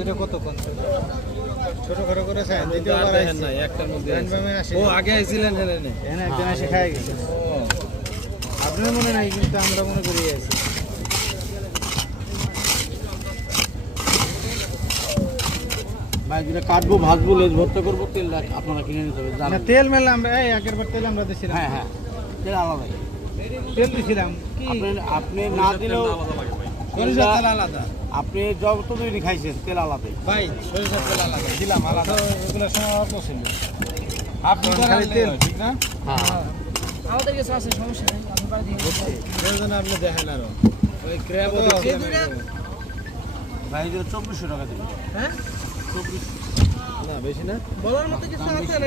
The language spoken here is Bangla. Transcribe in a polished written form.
এটা কত কোন ছোট বড় করে চাই দ্বিতীয় বার আইছেন না একটার মধ্যে ও আগে আইছিলেন এখানে একদিন এসে খাই গেছে ও আপনার মনে নাই কিন্তু আমরা মনে করি আইছি ভাই যেটা কাটবো ভাজবো লেজ ভর্তি করবো তেল আপনারা কিনে নিতে হবে না তেল মেলে আমরা এই আগের বার তেল আমরা দিছিলাম হ্যাঁ হ্যাঁ তেল আলাদা তেল দিছিলাম কি আপনি না দিলেও সরিষার তেল আলাদা আপনি যতদিন খাইছেন তেল আলাদা ভাই সরিষার তেল আলাদা দিলাম আলাদা এগুলো সময় অল্প ছিল আপনি খালি তেল ঠিক না হ্যাঁ আমাদের কাছে আছে সমস্যা নেই আমি বাড়ি দিয়ে প্রয়োজন আপনি দেখেন আরো ওই ক্র্যাব ভাই যে 2400 টাকা দিবেন হ্যাঁ না বেশি না বলার মতো কিছু আছে নাকি